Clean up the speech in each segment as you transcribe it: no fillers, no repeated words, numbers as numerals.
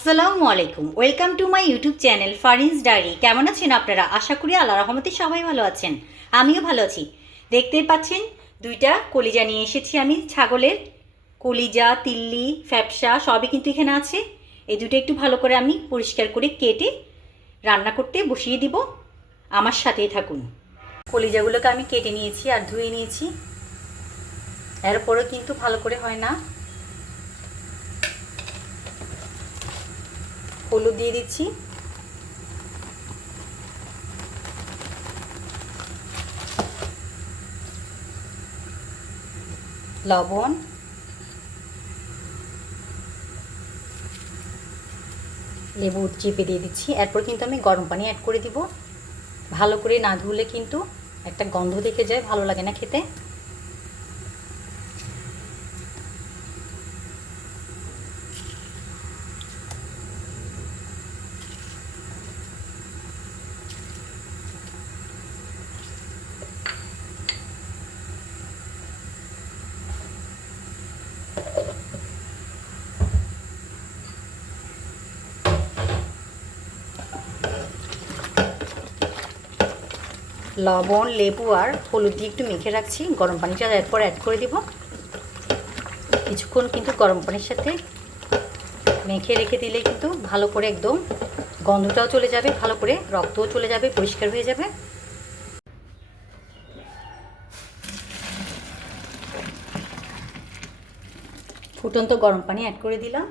আসসালামু আলাইকুম, welcome to my YouTube channel Farin's diary. কেমন আছেন আপনারা? আশা করি আল্লাহর রহমতে সবাই ভালো আছেন। আমিও ভালো আছি। দেখতেই পাচ্ছেন দুইটা কলিজা নিয়ে এসেছি আমি। ছাগলের কলিজা, তিল্লি, ফ্যাপসা সবই কিন্তু এখানে আছে। এই দুটো একটু ভালো করে আমি পরিষ্কার করে কেটে রান্না করতে বসিয়ে দিব। আমার সাথেই থাকুন। কলিজাগুলোকে আমি কেটে নিয়েছি আর ধুয়ে নিয়েছি। এরপরেও কিন্তু ভালো করে হয় না। হলুদ দিয়ে দিচ্ছি, লবণ, লেবু চিপে দিয়ে দিচ্ছি। এরপর কিন্তু আমি গরম পানি অ্যাড করে দিব। ভালো করে না ধুলে কিন্তু একটা গন্ধ থেকে যায়, ভালো লাগে না খেতে। লবণ, লেবু আর হলুদ দিয়ে একটু মেখে রাখছি। গরম পানিটা এরপর অ্যাড করে দিব। কিছুক্ষণ কিন্তু গরম পানির সাথে মেখে রেখে দিলে কিন্তু ভালো করে একদম গন্ধটাও চলে যাবে, ভালো করে রক্তও চলে যাবে, পরিষ্কার হয়ে যাবে। ফুটন্ত গরম পানি অ্যাড করে দিলাম।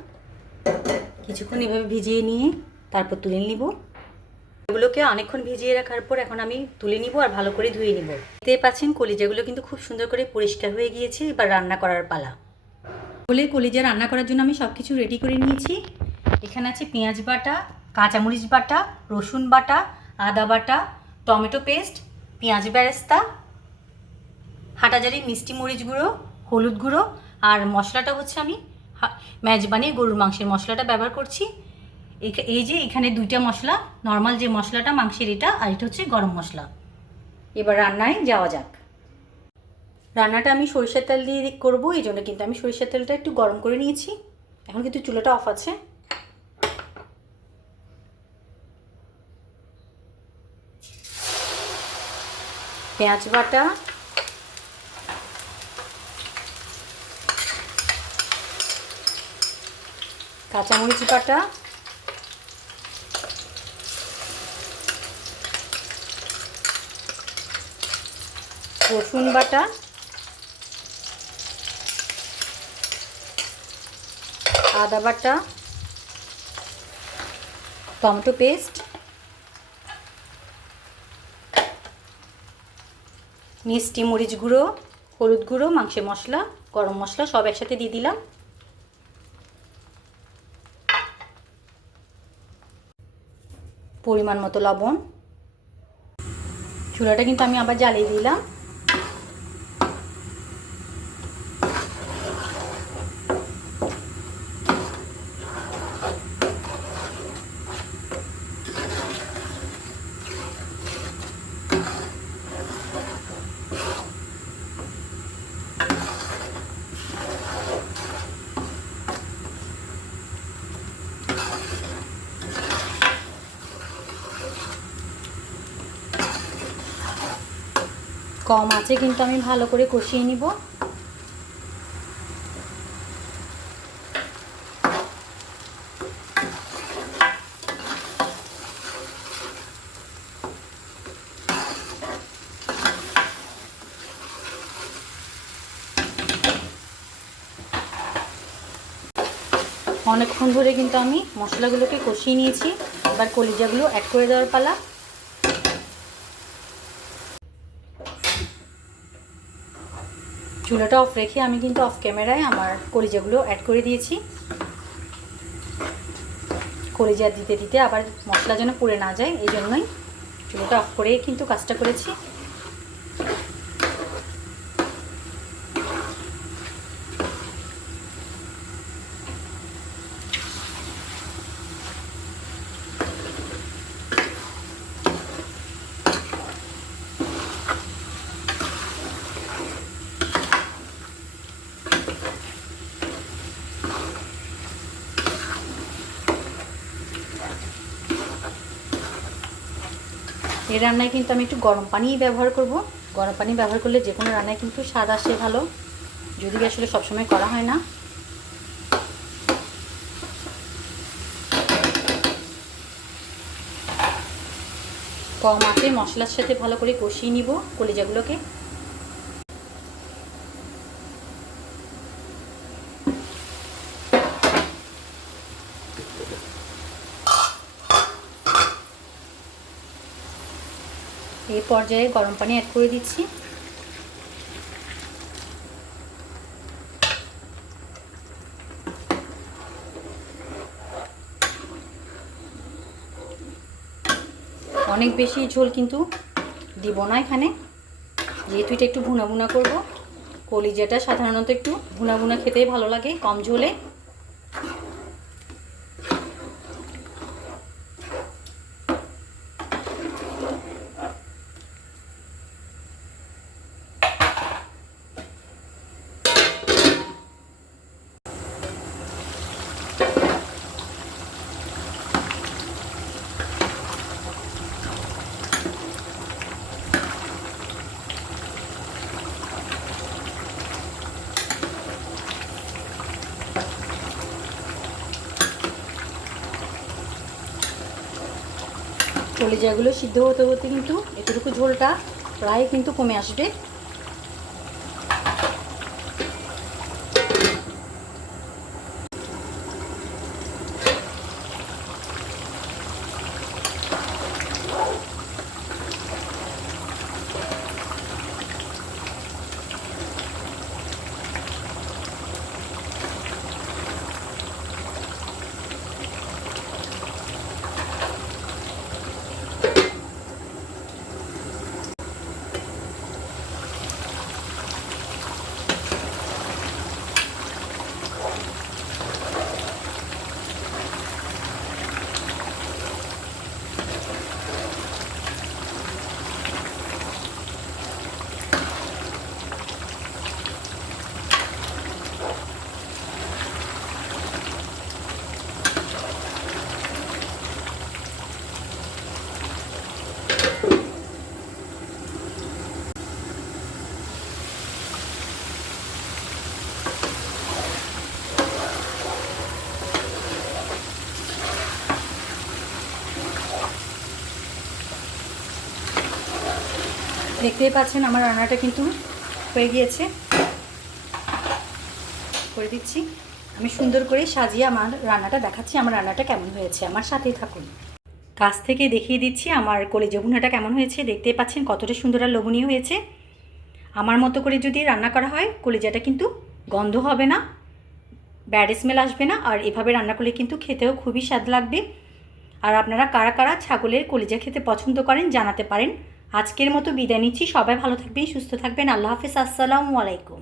কিছুক্ষণ এভাবে ভিজিয়ে নিয়ে তারপর তুলে নিব। এগুলোকে অনেকক্ষণ ভিজিয়ে রাখার পর এখন আমি তুলে নিব আর ভালো করে ধুয়ে নিব। দেখতে পাচ্ছেন কলিজাগুলো কিন্তু খুব সুন্দর করে পরিষ্কার হয়ে গিয়েছে। এবার রান্না করার পালা। কলিজা রান্না করার জন্য আমি সব কিছু রেডি করে নিয়েছি। এখানে আছে পেঁয়াজ বাটা, কাঁচামরিচ বাটা, রসুন বাটা, আদা বাটা, টমেটো পেস্ট, পেঁয়াজ বেরেস্তা, হাঁটাজারি মিষ্টি মরিচ গুঁড়ো, হলুদ গুঁড়ো, আর মশলাটা হচ্ছে আমি মেজবানি গরুর মাংসের মশলাটা ব্যবহার করছি। এই যে এখানে দুইটা মশলা, নর্মাল যে মশলাটা মাংসের এটা, আর এটা হচ্ছে গরম মশলা। এবার রান্নায় যাওয়া যাক। রান্নাটা আমি সরিষার তেল দিয়ে করবো, এই জন্য কিন্তু আমি সরিষার তেলটা একটু গরম করে নিয়েছি। এখন কিন্তু চুলাটা অফ আছে। পেঁয়াজ বাটা, কাঁচামরিচ বাটা, রসুন বাটা, আদা বাটা, টমেটো পেস্ট, মিষ্টি মরিচ গুঁড়ো, হলুদ গুঁড়ো, মাংসের মশলা, গরম মশলা সব একসাথে দিয়ে দিলাম। পরিমাণ মতো লবণ। চুলাটা কিন্তু আমি আবার জ্বালিয়ে দিলাম। কম আছে কিন্তু আমি ভালো করে কষিয়ে নিব। অনেকক্ষণ ধরে কিন্তু আমি মশলাগুলোকে কষিয়ে নিয়েছি। এবার কলিজাগুলো অ্যাড করে দেওয়ার পালা। চুলাটা অফ রেখে আমি কিন্তু অফ ক্যামেরায় আমার কলিজাগুলো অ্যাড করে দিয়েছি। কলিজা দিতে দিতে আবার মশলা যেন পুড়ে না যায়, এই জন্যই চুলাটা অফ করে কিন্তু কাজটা করেছি। এই রান্নায় কিন্তু আমি একটু গরম পানিই ব্যবহার করব। গরম পানি ব্যবহার করলে যে কোনো রান্নায় কিন্তু স্বাদ আসে ভালো, যদি আসলে সবসময় করা হয় না। কম আঁচে মশলার সাথে ভালো করে কষিয়ে নিব কলিজাগুলোকে। এই পর্যায়ে গরম পানি অ্যাড করে দিচ্ছি। অনেক বেশি ঝোল কিন্তু দিব না এখানে, যেহেতু এটা একটু ভুনা ভুনা করব। কলিজাটা সাধারণত একটু ভুনা ভুনা খেতেই ভালো লাগে কম ঝোলে। কলিজাগুলো সিদ্ধ হতে হতে কিন্তু এতটুকু ঝোলটা প্রায় কিন্তু কমে আসবে। দেখতেই পাচ্ছেন আমার রান্নাটা কিন্তু হয়ে গিয়েছে। করে দিচ্ছি আমি সুন্দর করে সাজিয়ে আমার রান্নাটা দেখাচ্ছি, আমার রান্নাটা কেমন হয়েছে, আমার সাথেই থাকুন। কাছ থেকে দেখিয়ে দিচ্ছি আমার কলিজা ভুনাটা কেমন হয়েছে। দেখতেই পাচ্ছেন কতটা সুন্দর আর লোভনীয় হয়েছে। আমার মতো করে যদি রান্না করা হয় কলিজাটা কিন্তু গন্ধ হবে না, ব্যাড স্মেল আসবে না, আর এভাবে রান্না করলে কিন্তু খেতেও খুবই স্বাদ লাগবে। আর আপনারা কারা কারা ছাগলের কলিজা খেতে পছন্দ করেন জানাতে পারেন। আজকের মতো বিদায় নিচ্ছি, সবাই ভালো থাকবেন, সুস্থ থাকবেন। আল্লাহ হাফেজ, আসসালামু আলাইকুম।